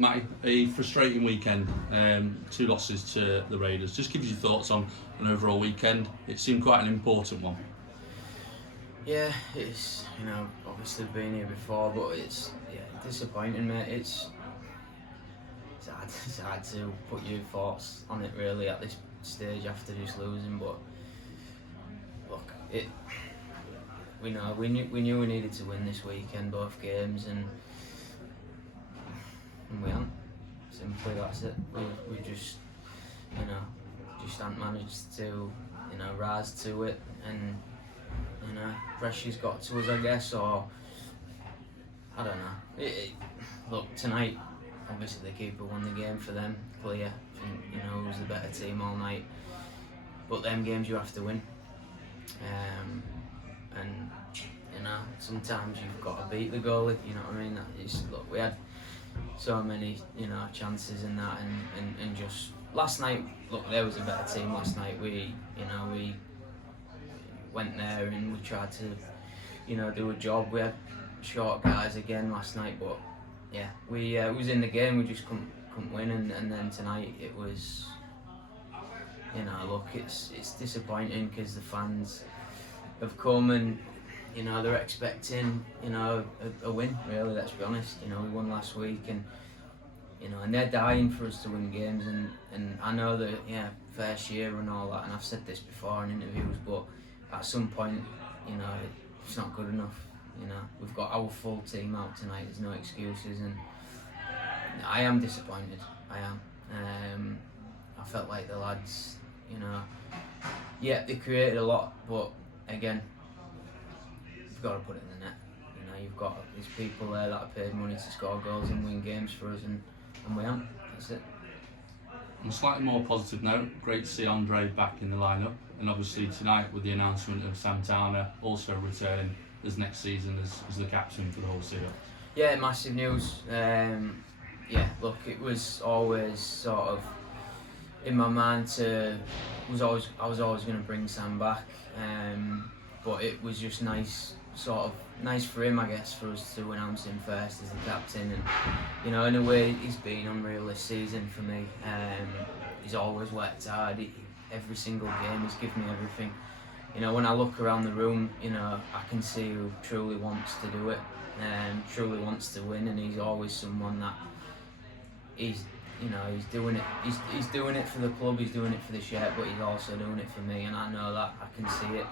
Matty, a frustrating weekend, 2 losses to the Raiders. Just give us your thoughts on an overall weekend. It seemed quite an important one. Yeah, it's, obviously been here before, but it's disappointing, mate. It's hard to put your thoughts on it really at this stage after just losing. But look, we knew we needed to win this weekend, both games, and we haven't. Simply, that's it. We just haven't managed to rise to it, and pressure's got to us, I guess, or I don't know. Look, tonight, obviously the keeper won the game for them, clear. I think, it was the better team all night. But them games you have to win. And sometimes you've got to beat the goalie, you know what I mean? Look, we had so many, chances in that, and just last night, look, there was a better team last night. We went there and we tried to, do a job. We had short guys again last night, but yeah, we was in the game. We just couldn't win, and then tonight it was, look, it's disappointing because the fans have come and they're expecting a win. Really, let's be honest. We won last week, and and they're dying for us to win games, and I know that fair share and all that, and I've said this before in interviews, but at some point, it's not good enough. We've got our full team out tonight. There's no excuses, and I am disappointed. I am. I felt like the lads, they created a lot, but again, you've got to put it in the net. You've got these people there that have paid money to score goals and win games for us, and we haven't. That's it. On a slightly more positive note, great to see Andre back in the lineup, and obviously tonight with the announcement of Santana also returning as next season as the captain for the whole season. Yeah, massive news. Look, it was always sort of in my mind I was always going to bring Sam back, but it was just nice for him, I guess, for us to announce him first as the captain, and in a way he's been unreal this season for me. He's always worked hard. Every single game he's given me everything. When I look around the room, I can see who truly wants to do it, truly wants to win, and he's always someone that he's doing it. He's doing it for the club. He's doing it for the shirt, but he's also doing it for me, and I know that. I can see it.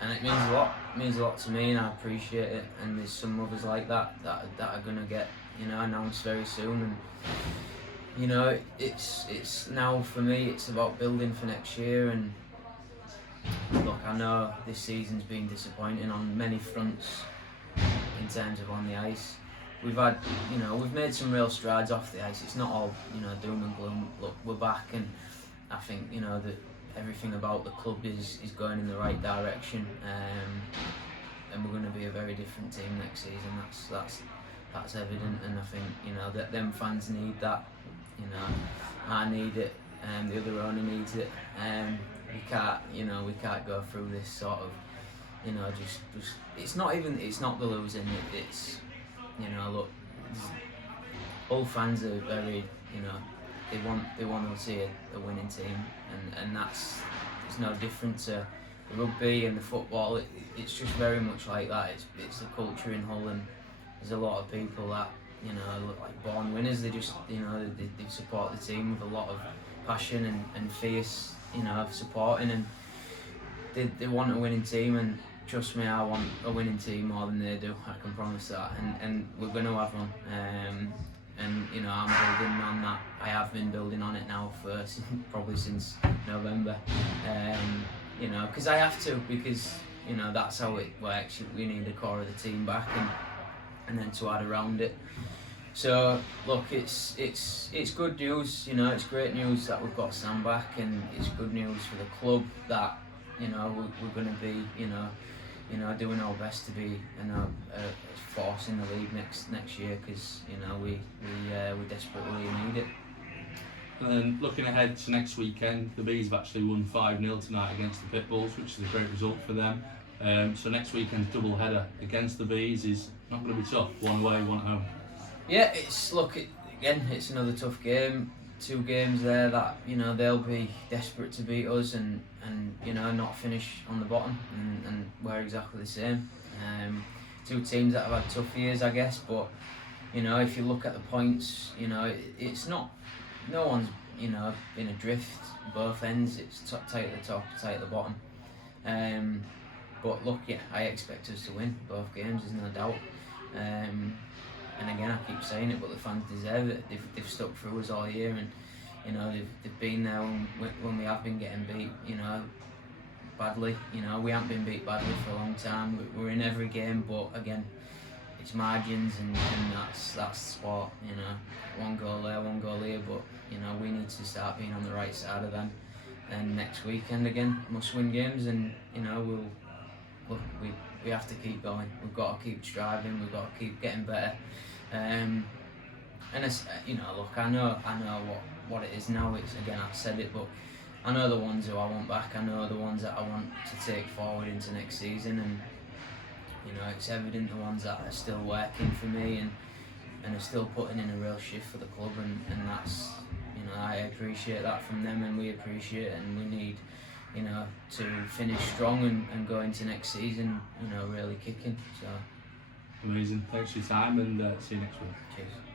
And it means a lot. It means a lot to me, and I appreciate it. And there's some others like that are gonna get announced very soon. And it's now for me. It's about building for next year. And look, I know this season's been disappointing on many fronts in terms of on the ice. We've had, we've made some real strides off the ice. It's not all doom and gloom. Look, we're back, and I think that everything about the club is going in the right direction, and we're going to be a very different team next season. That's evident, and I think that them fans need that. I need it, and the other owner needs it. We can't go through this sort of just it's not the losing. It's look, all fans are very they want to see a winning team, and it's no different to the rugby and the football. It's just very much like that. It's the culture in Hull, and there's a lot of people that look like born winners. They just they support the team with a lot of passion and fierce supporting, and they want a winning team, and trust me, I want a winning team more than they do. I can promise that, and we're going to have one. And I'm building on that. I have been building on it now for probably since November. Because I have to, because that's how it works. We need the core of the team back, and then to add around it. So look, it's good news. It's great news that we've got Sam back, and it's good news for the club that we're going to be doing our best to be a force in the league next year, because we desperately need it. And then looking ahead to next weekend, the Bees have actually won 5-0 tonight against the Pitbulls, which is a great result for them. So next weekend's double header against the Bees is not going to be tough. One away, one at home. Yeah, it's another tough game. 2 games there that they'll be desperate to beat us and not finish on the bottom, and we're exactly the same. 2 teams that have had tough years, I guess, but if you look at the points, it's not. No one's in adrift. Both ends. It's tight at the top, tight at the bottom. But look, yeah, I expect us to win both games. There's no doubt. And again, I keep saying it, but the fans deserve it. They've stuck through us all year, and they've been there when we have been getting beat, badly. We haven't been beat badly for a long time. We're in every game, but again, it's margins, and that's sport. 1 goal there, 1 goal here, but we need to start being on the right side of them. And next weekend again, must-win games, and we have to keep going. We've got to keep striving. We've got to keep getting better. And it's, look, I know what it is now. It's, again, I've said it, but I know the ones who I want back. I know the ones that I want to take forward into next season, and it's evident the ones that are still working for me and are still putting in a real shift for the club, and that's, I appreciate that from them, and we appreciate it, and we need to finish strong and go into next season really kicking. So amazing. Thanks for your time, and see you next week. Cheers.